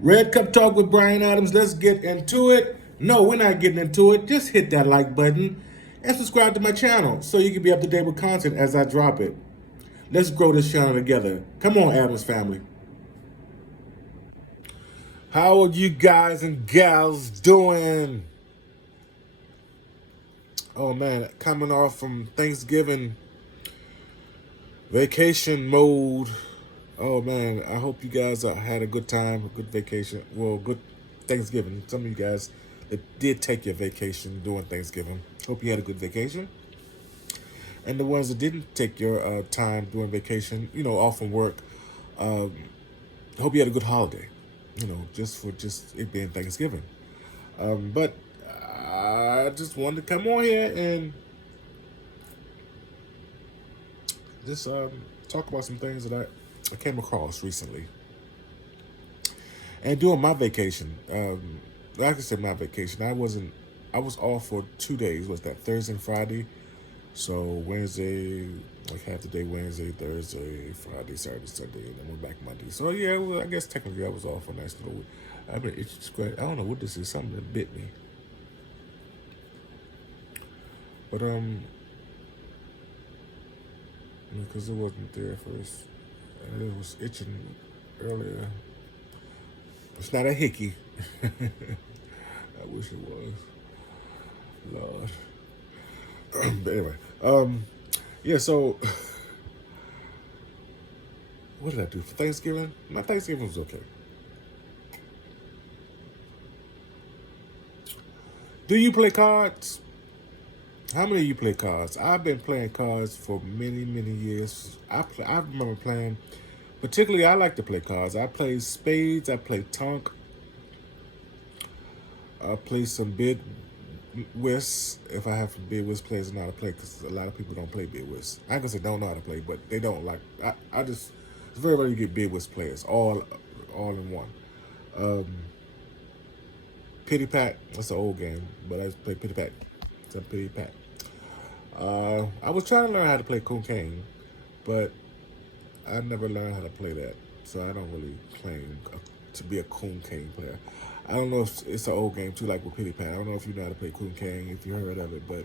Red Cup Talk with Brian Adams. Let's get into it. No, we're not getting into it. Just hit that like button and subscribe to my channel so you can be up to date with content as I drop it. Let's grow this channel together. Come on, Adams family. How are you guys and gals doing? Oh man, coming off from Thanksgiving vacation mode. Oh man, I hope you guys had a good time, a good vacation. Well, good Thanksgiving. Some of you guys that did take your vacation during Thanksgiving. Hope you had a good vacation. And the ones that didn't take your time during vacation, off from work, um, hope you had a good holiday. Just for just it being Thanksgiving. But I just wanted to come on here and just talk about some things that I came across recently. And during my vacation, like I said, my vacation, I was off for 2 days. Was that Thursday and Friday? So Wednesday, like half the day, Wednesday, Thursday, Friday, Saturday, Sunday, and then went back Monday. So yeah, well, I guess technically I was off for a nice little week. I've been itchy scratch. I don't know what this is. Something that bit me. But because it wasn't there first, it was itching earlier. It's not a hickey. I wish it was. Lord. But anyway, yeah. So, what did I do for Thanksgiving? My Thanksgiving was okay. Do you play cards? How many of you play cards? I've been playing cards for many, many years. I remember playing. Particularly, I like to play cards. I play spades. I play tonk. I play some bid whist. If I have some bid whist players know how to play, because a lot of people don't play bid whist. I can say don't know how to play, but they don't like. I just it's very rare you get bid whist players all in one. Um, Pity pat. That's an old game, but I play pity pat. It's a pity pat. I was trying to learn how to play Coon Cane, but I never learned how to play that, so I don't really claim to be a Coon Cane player. I don't know if it's an old game too, like with Pity Pat. I don't know if you know how to play Coon Cane, if you heard of it, but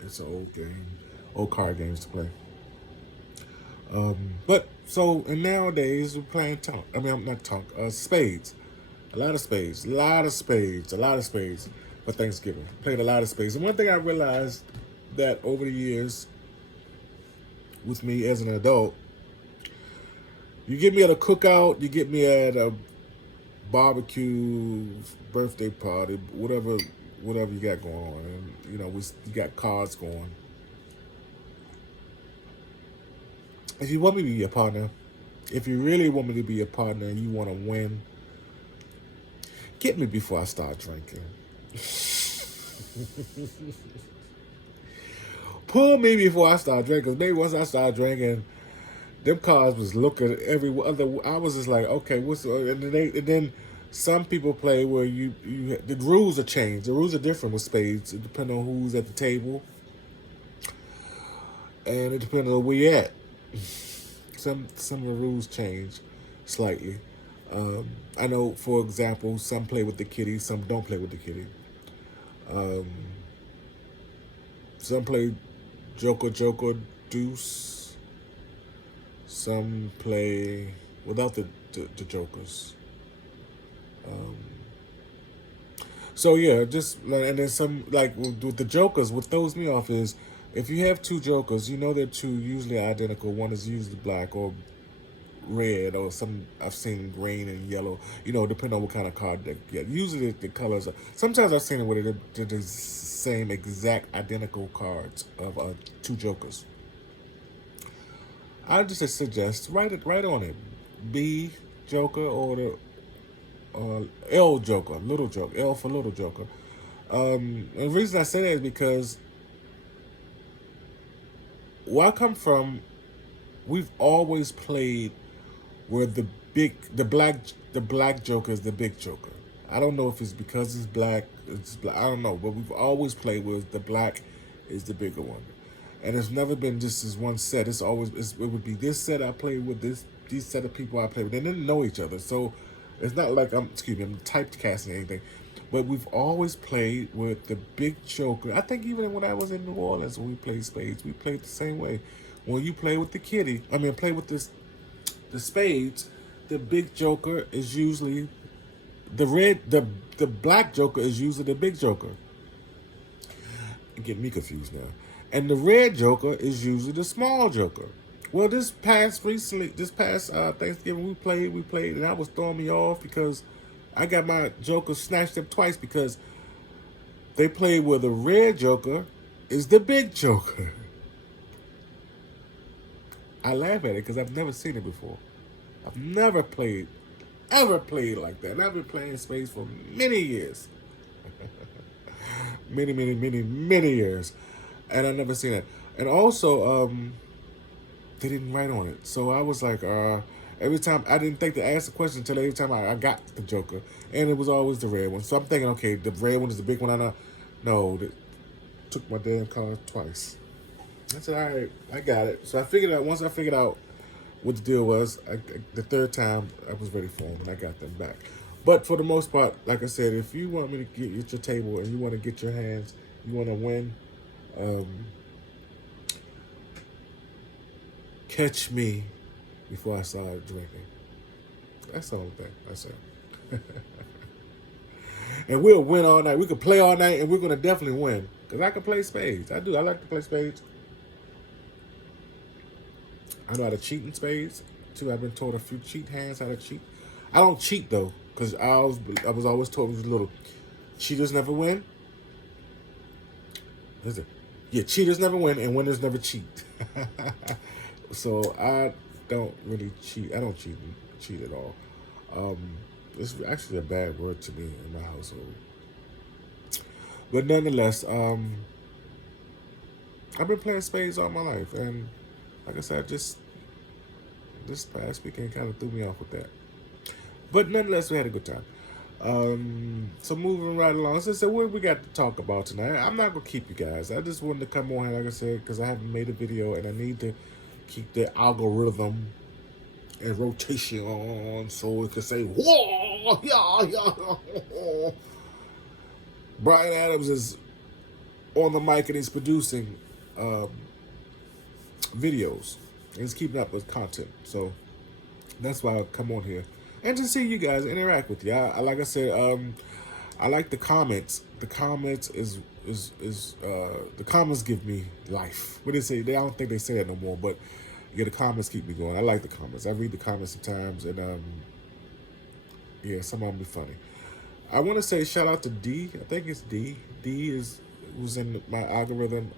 it's an old game, old card games to play. But so and nowadays we're playing tonk. I mean, I'm not tonk. Spades. A lot of spades. A lot of spades. A lot of spades for Thanksgiving. Played a lot of spades. And one thing I realized that over the years with me as an adult, you get me at a cookout, you get me at a barbecue, birthday party, whatever you got going on, and you got cards going. If you want me to be your partner, if you really want me to be your partner and you want to win, get me before I start drinking. Pull me before I start drinking. Cause maybe once I start drinking, them cars was looking every other. I was just like, okay, and then some people play where you the rules are changed. The rules are different with spades. It depends on who's at the table, and it depends on where you at. Some of the rules change slightly. I know, for example, some play with the kitty, some don't play with the kitty. Um, some play Joker, Deuce. Some play without the jokers. Um, so yeah, just and then some like with the jokers. What throws me off is if you have two jokers, you know they're two usually identical. One is usually black or red, or some I've seen green and yellow. Depending on what kind of card they get. Usually the colors are. Sometimes I've seen it where they're the same exact identical cards of two jokers. I just suggest write on it, B Joker or the L Joker, Little Joker, L for Little Joker. And the reason I say that is because where I come from, we've always played where the black Joker is the big Joker. I don't know if it's because it's black. I don't know, but we've always played where the black is the bigger one. And it's never been just this one set. It would be this set I played with, these set of people I played with. They didn't know each other, so It's not like I'm typecasting anything, but we've always played with the big joker. I think even when I was in New Orleans when we played spades, we played the same way. When you play with the kitty, play with the spades, the big joker is usually the red. The black joker is usually the big joker. You get me confused now. And the red joker is usually the small joker. Well, this past Thanksgiving, we played, and that was throwing me off because I got my joker snatched up twice because they played where the red joker is the big joker. I laugh at it because I've never seen it before. I've never ever played like that. And I've been playing spades for many years. many years. And I've never seen it. And also, they didn't write on it. So I was like, every time, I didn't think to ask the question until every time I got the joker. And it was always the red one. So I'm thinking, okay, the red one is the big one. I know. No, it took my damn card twice. I said, all right, I got it. So once I figured out what the deal was, the third time, I was ready for them, and I got them back. But for the most part, like I said, if you want me to get your table and you want to get your hands, you want to win, catch me before I start drinking. That's the only thing I said. And we'll win all night. We could play all night, and we're going to definitely win. Because I can play spades. I do. I like to play spades. I know how to cheat in spades, too. I've been taught a few cheat hands how to cheat. I don't cheat, though, because I was always told when I was little, cheaters never win. Is it? Yeah, cheaters never win, and winners never cheat. So I don't really cheat. I don't cheat at all. It's actually a bad word to me in my household. But nonetheless, I've been playing spades all my life, and like I said, just this past weekend kind of threw me off with that. But nonetheless, we had a good time. So moving right along. So what we got to talk about tonight? I'm not going to keep you guys. I just wanted to come on here, like I said, because I haven't made a video, and I need to keep the algorithm and rotation on so it can say, whoa, yeah. Brian Adams is on the mic and he's producing videos. And he's keeping up with content. So that's why I come on here. And to see you guys interact with you. I like I said, I like the comments. The comments the comments give me life. What they say, I don't think they say it no more, but yeah, the comments keep me going. I like the comments. I read the comments sometimes, and yeah, some of them be funny. I want to say shout out to D. I think it's D. D was in my algorithm,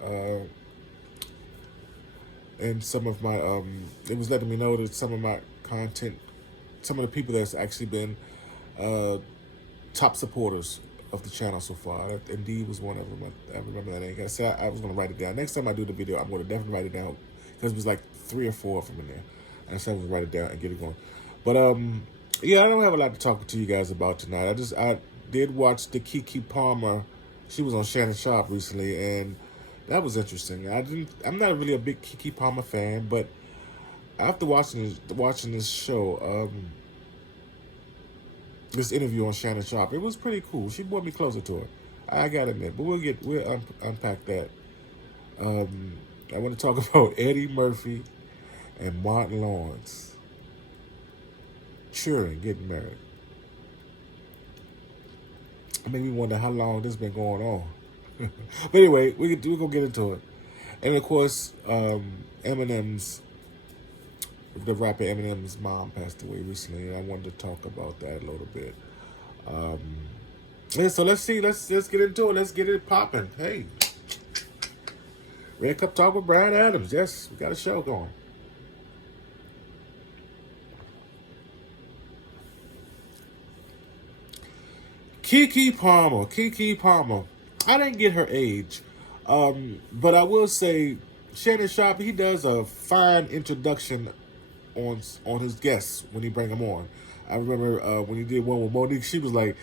and some of my it was letting me know that some of my content, some of the people that's actually been top supporters of the channel so far. And D was one of them. I remember that name. I said I was going to write it down. Next time I do the video, I'm going to definitely write it down because it was like 3 or 4 of them in there. And I said I was going to write it down and get it going. But yeah, I don't have a lot to talk to you guys about tonight. I did watch the KeKe Palmer. She was on Shannon Sharp recently, and that was interesting. I'm not really a big KeKe Palmer fan, but after watching this show, this interview on Shannon Sharp, it was pretty cool. She brought me closer to her. I gotta admit, but we'll unpack that. I want to talk about Eddie Murphy and Martin Lawrence cheering, getting married. It made me wonder how long this has been going on. But anyway, we're gonna get into it. And of course, Eminem's the rapper Eminem's mom passed away recently, and I wanted to talk about that a little bit. Yeah, so let's get into it. Let's get it popping. Hey, Red Cup Talk with Brian Adams. Yes, we got a show going. KeKe Palmer. I didn't get her age, but I will say Shannon Sharp, he does a fine introduction on his guests when he bring them on. I remember when he did one with Monique, she was like,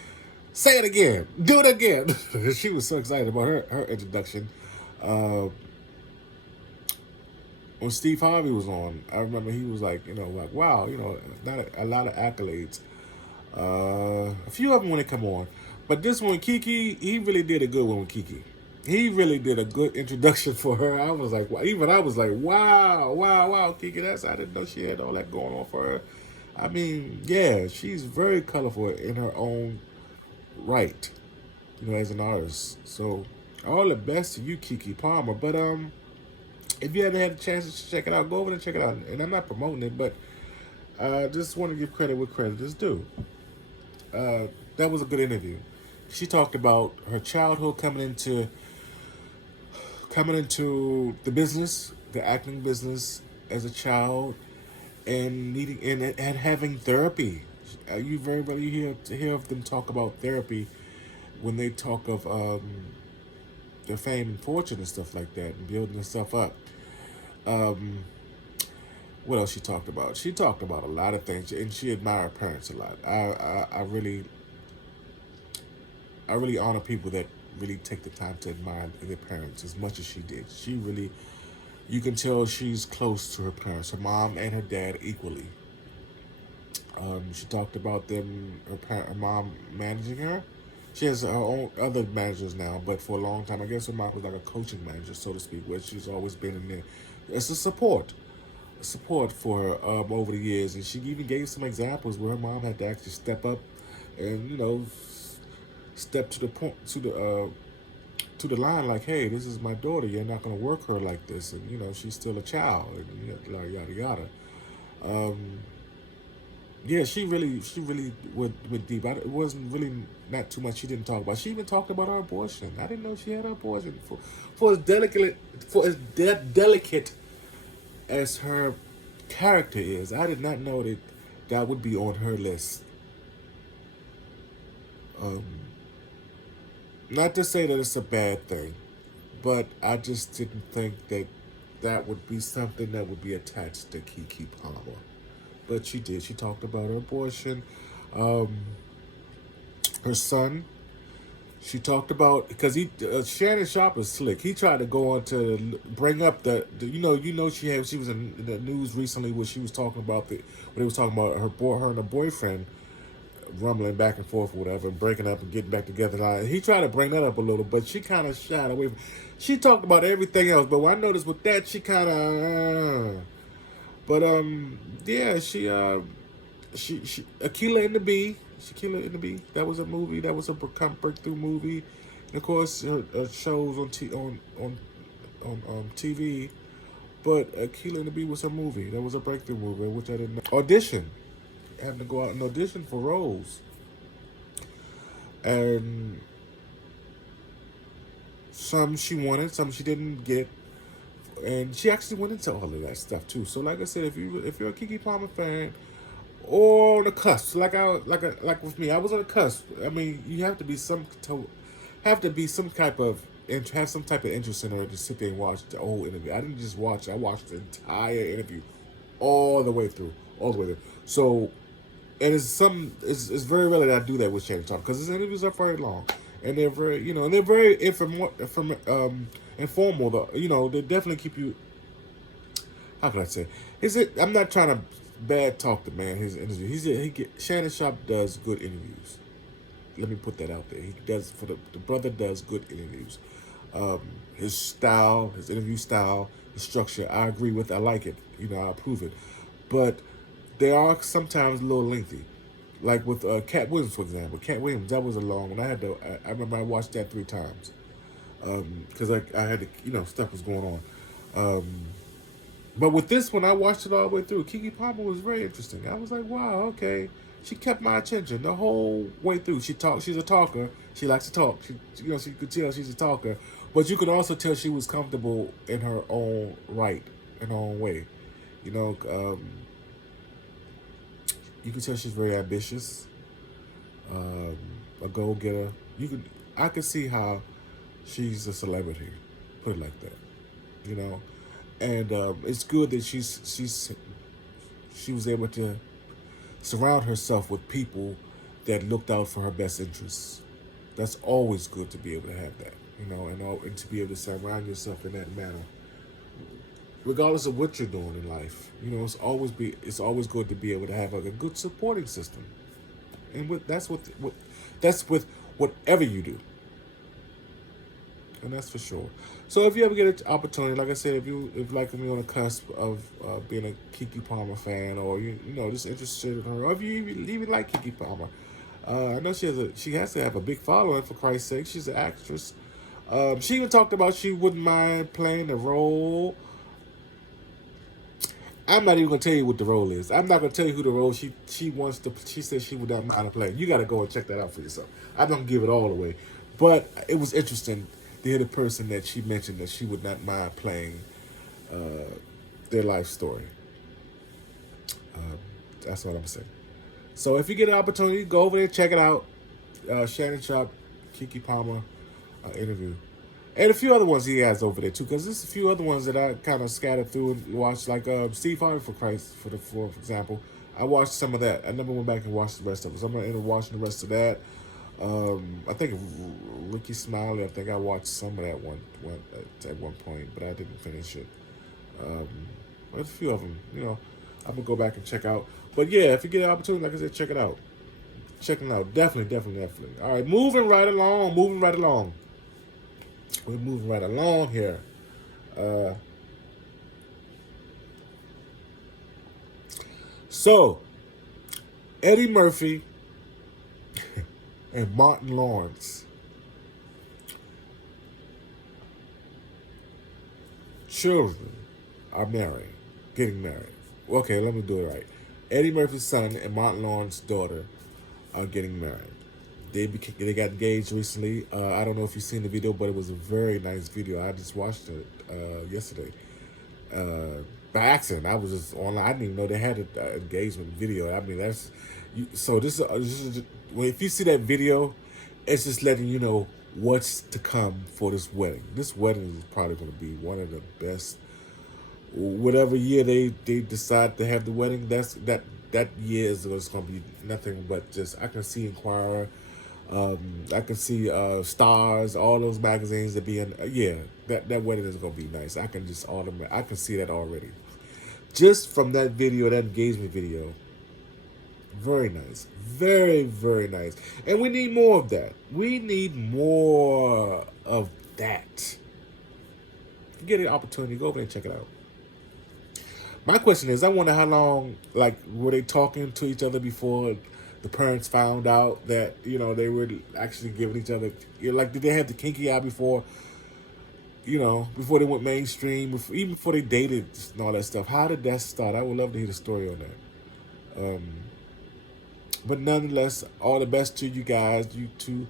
"Say it again, do it again." She was so excited about her introduction. When Steve Harvey was on, I remember he was like, wow, not a lot of accolades. A few of them when they come on, but this one, KeKe, he really did a good one with KeKe. He really did a good introduction for her. I was like, even I was like, wow, wow, wow, KeKe. I didn't know she had all that going on for her. I mean, yeah, she's very colorful in her own right, as an artist. So, all the best to you, KeKe Palmer. But if you ever had a chance to check it out, go over and check it out. And I'm not promoting it, but I just want to give credit where credit is due. That was a good interview. She talked about her childhood coming into the business, the acting business as a child, and needing and having therapy. You very rarely hear of them talk about therapy when they talk of their fame and fortune and stuff like that, and building themselves up. Um, what else she talked about? She talked about a lot of things, and she admired her parents a lot. I really honor people that really take the time to admire their parents as much as she did. She really, you can tell she's close to her parents, her mom and her dad equally. She talked about her mom managing her. She has her own other managers now, but for a long time, I guess her mom was like a coaching manager, so to speak, where she's always been in there. It's support for her over the years, and she even gave some examples where her mom had to actually step up and step to the point to the line, like, hey, this is my daughter. You're not going to work her like this, and she's still a child, and yada yada. Um, yeah, she really went deep. It wasn't really not too much she didn't talk about. She even talked about her abortion. I didn't know she had an abortion for as delicate as her character is. I did not know that would be on her list. Um, Not to say that it's a bad thing, but I just didn't think that would be something that would be attached to KeKe Palmer. But she did. She talked about her abortion, um, her son. She talked about because Shannon Sharp is slick. He tried to go on to bring up she was in the news recently where she was talking about when they was talking about her and her boyfriend rumbling back and forth or whatever, and breaking up and getting back together. And he tried to bring that up a little, but she kind of shied away. She talked about everything else, but what I noticed with that, she kind of. But yeah, she Aquila and the Bee. Aquila and the Bee. That was a movie. That was a breakthrough movie. And of course, her shows on TV. But Aquila and the Bee was a movie. That was a breakthrough movie, which I didn't know. Audition. Having to go out and audition for roles. And some she wanted, some she didn't get. And she actually went into all of that stuff too. So like I said, if you're a KeKe Palmer fan or on the cusp, like with me, I was on the cusp. I mean, you have to be some type of have some type of interest in order to sit there and watch the whole interview. I didn't just watch it, I watched the entire interview all the way through. All the way through. So and it's very rare that I do that with Shannon Sharp because his interviews are very long and they're very and they're very informal though. They definitely keep you. How can I say? I'm not trying to bad talk the man. His interview. Shannon Sharp does good interviews. Let me put that out there. He does the brother does good interviews. His style, his interview style, his structure, I agree with. I like it. I approve it, but they are sometimes a little lengthy. Like with Cat Williams, for example. Cat Williams, that was a long one. I remember I watched that 3 times. Because I had to, stuff was going on. But with this one, I watched it all the way through. KeKe Palmer was very interesting. I was like, wow, okay. She kept my attention the whole way through. She's a talker. She likes to talk. She could tell she's a talker. But you could also tell she was comfortable in her own right, in her own way. You know, um, you can tell she's very ambitious, um, a go-getter. I could see how she's a celebrity, put it like that. You know, and it's good that she was able to surround herself with people that looked out for her best interests. That's always good to be able to have that, and to be able to surround yourself in that manner, regardless of what you're doing in life. It's always good to be able to have a good supporting system. and that's with whatever you do, and that's for sure. So if you ever get an opportunity, like I said, if like me on the cusp of being a KeKe Palmer fan, or you know just interested in her, or if you even like KeKe Palmer, I know she has to have a big following, for Christ's sake. She's an actress. She even talked about she wouldn't mind playing the role. I'm not even gonna tell you what the role is. I'm not gonna tell you who the role she wants to. She said she would not mind playing. You got to go and check that out for yourself. I'm not gonna give it all away, but it was interesting to hear the person that she mentioned that she would not mind playing their life story. That's what I'm saying. So if you get an opportunity, go over there, check it out. Shannon Sharp, KeKe Palmer interview. And a few other ones he has over there too, because there's a few other ones that I kind of scattered through and watched, like Steve Harvey, for example. I watched some of that. I never went back and watched the rest of it. So I'm gonna end up watching the rest of that. I think Ricky Smiley. I think I watched some of that at one point, but I didn't finish it. There's a few of them, I'm gonna go back and check out. But yeah, if you get an opportunity, like I said, check it out. Check it out. Definitely. All right, moving right along. We're moving right along here. So, Eddie Murphy and Martin Lawrence, children, are getting married. Okay, let me do it right. Eddie Murphy's son and Martin Lawrence's daughter are getting married. They got engaged recently. I don't know if you've seen the video, but it was a very nice video. I just watched it yesterday. By accident, I was just online. I didn't even know they had an engagement video. I mean, so this is well, if you see that video, it's just letting you know what's to come for this wedding. This wedding is probably going to be one of the best. Whatever year they decide to have the wedding, that year is going to be nothing but just, I can see Inquirer, I can see Stars, all those magazines that be in. That wedding is going to be nice. I can see that already. Just from that video, that engagement video. Very nice. Very, very nice. And we need more of that. We need more of that. If you get an opportunity, go over and check it out. My question is, I wonder how long, were they talking to each other before the parents found out that, they were actually giving each other, did they have the kinky out before, before they went mainstream, even before they dated and all that stuff? How did that start? I would love to hear the story on that. But nonetheless, all the best to you guys. You two,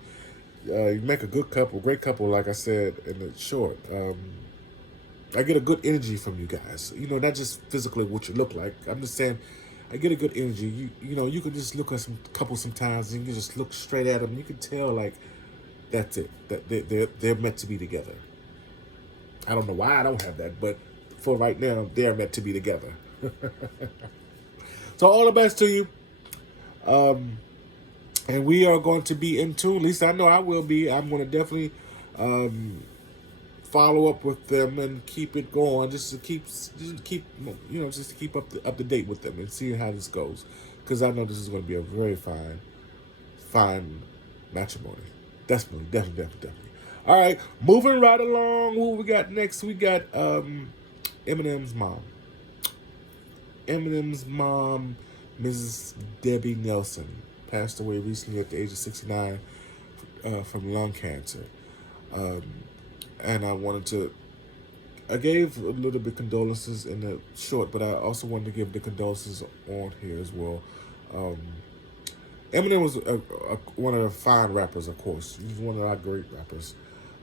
you make a good couple, great couple, like I said in the short. I get a good energy from you guys. Not just physically what you look like. I'm just saying, I get a good energy. You can just look at some couple sometimes, and you can just look straight at them. You can tell, that's it. That they're meant to be together. I don't know why I don't have that, but for right now, they're meant to be together. So all the best to you. And we are going to be in tune. At least I know I will be. I'm going to definitely follow up with them and keep it going, just to keep up to date with them and see how this goes, because I know this is going to be a very fine matrimony. Definitely. All right, moving right along. Who we got next? We got Eminem's mom. Eminem's mom, Mrs. Debbie Nelson, passed away recently at the age of 69 from lung cancer. And I gave a little bit condolences in the short, but I also wanted to give the condolences on here as well. Eminem was one of the fine rappers, of course. He's one of our great rappers.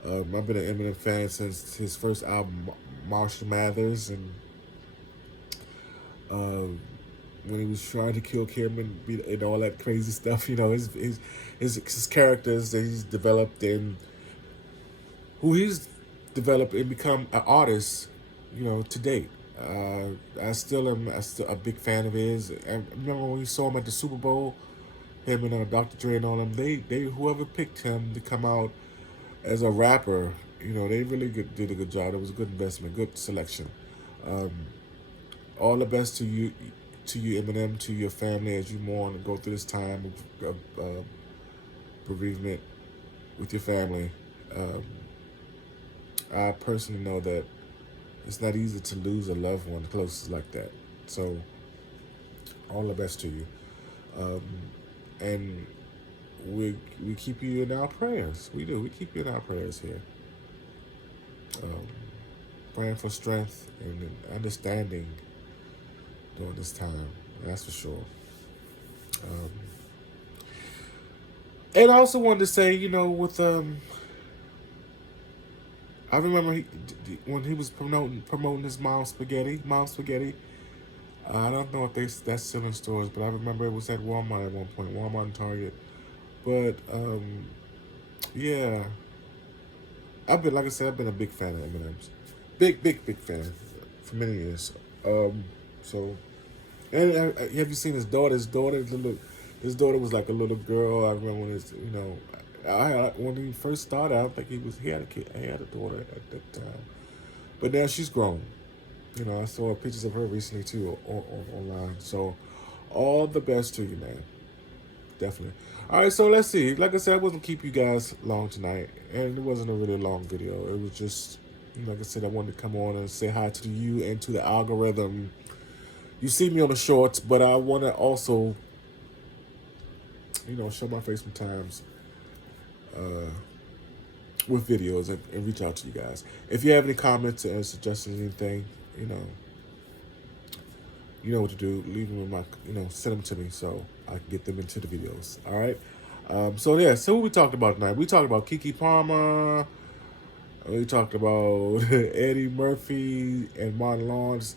I've been an Eminem fan since his first album, Marshall Mathers, and when he was trying to kill Kim and all that crazy stuff, his characters that he's developed and who he's developed and become an artist, to date. I still am a big fan of his. I remember when we saw him at the Super Bowl, him and Dr. Dre and all them, they whoever picked him to come out as a rapper, they really did a good job. It was a good investment, good selection. All the best to you, to you, Eminem, to your family as you mourn and go through this time of bereavement with your family. Um, I personally know that it's not easy to lose a loved one close like that. So, all the best to you. Um, and we keep you in our prayers. We do. We keep you in our prayers here. Um, Praying for strength and understanding during this time. That's for sure. Um, and I also wanted to say, with I remember when he was promoting his Mom Spaghetti. I don't know if that's still in stores, but I remember it was at Walmart at one point, Walmart and Target. But yeah, like I said, I've been a big fan of Eminem's, big fan for many years. So, and have you seen his daughter? His daughter was like a little girl. I remember when he first started, I don't think he had a kid. He had a daughter at that time, but now she's grown. I saw pictures of her recently too online. So, all the best to you, man. Definitely. All right, so let's see. Like I said, I wasn't keep you guys long tonight, and it wasn't a really long video. It was just, like I said, I wanted to come on and say hi to you and to the algorithm. You see me on the shorts, but I want to also, show my face sometimes with videos and reach out to you guys. If you have any comments or suggestions, anything, you know what to do. Leave them in my, send them to me so I can get them into the videos. All right. So what we talked about tonight? We talked about KeKe Palmer. We talked about Eddie Murphy and Martin Lawrence,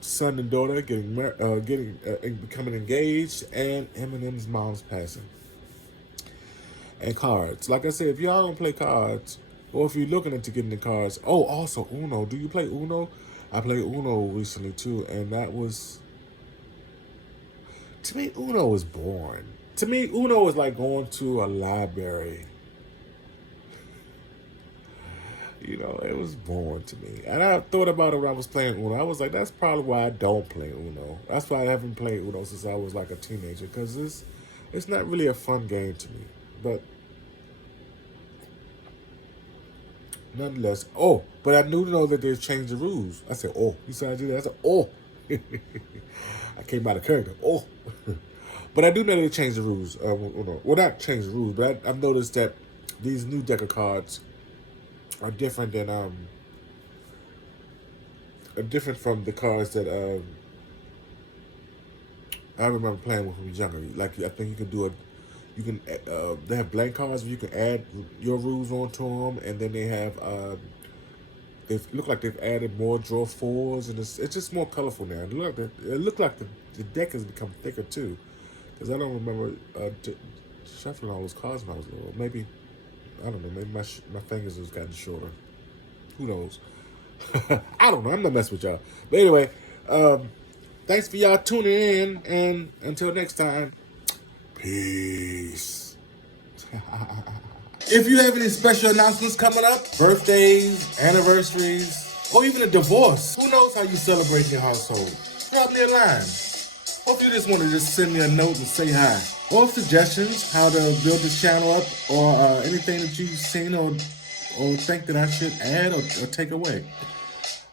son and daughter becoming engaged, and Eminem's mom's passing. And cards. Like I said, if y'all don't play cards, or if you're looking into getting the cards. Oh, also Uno. Do you play Uno? I played Uno recently too, and that was, to me, Uno was boring. To me, Uno was like going to a library. It was boring to me. And I thought about it when I was playing Uno. I was like, that's probably why I don't play Uno. That's why I haven't played Uno since I was like a teenager, because it's not really a fun game to me. But nonetheless, but I do know that they changed the rules. I said, you said I did that? I said, I came out of character. But I do know they changed the rules. Well, not changed the rules, but I've noticed that these new deck of cards are different than are different from the cards that I remember playing with when we were younger. Like, I think they have blank cards where you can add your rules onto them, and then they have they look like they've added more draw fours, and it's just more colorful now. It look like the deck has become thicker too, because I don't remember shuffling all those cards when I was little. Maybe, I don't know. Maybe my fingers has gotten shorter. Who knows? I don't know. I'm not messing with y'all. But anyway, thanks for y'all tuning in, and until next time. Peace. If you have any special announcements coming up, birthdays, anniversaries, or even a divorce, who knows how you celebrate in your household? Drop me a line. Or if you just want to send me a note and say hi. Or suggestions how to build this channel up, or anything that you've seen or think that I should add or take away.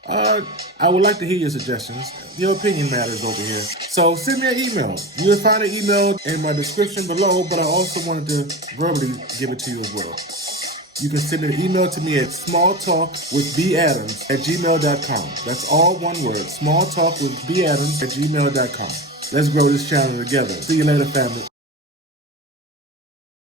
I would like to hear your suggestions. Your opinion matters over here. So send me an email. You'll find an email in my description below, but I also wanted to verbally give it to you as well. You can send an email to me at smalltalkwithbadams@gmail.com. That's all one word, smalltalkwithbadams@gmail.com. Let's grow this channel together. See you later, family.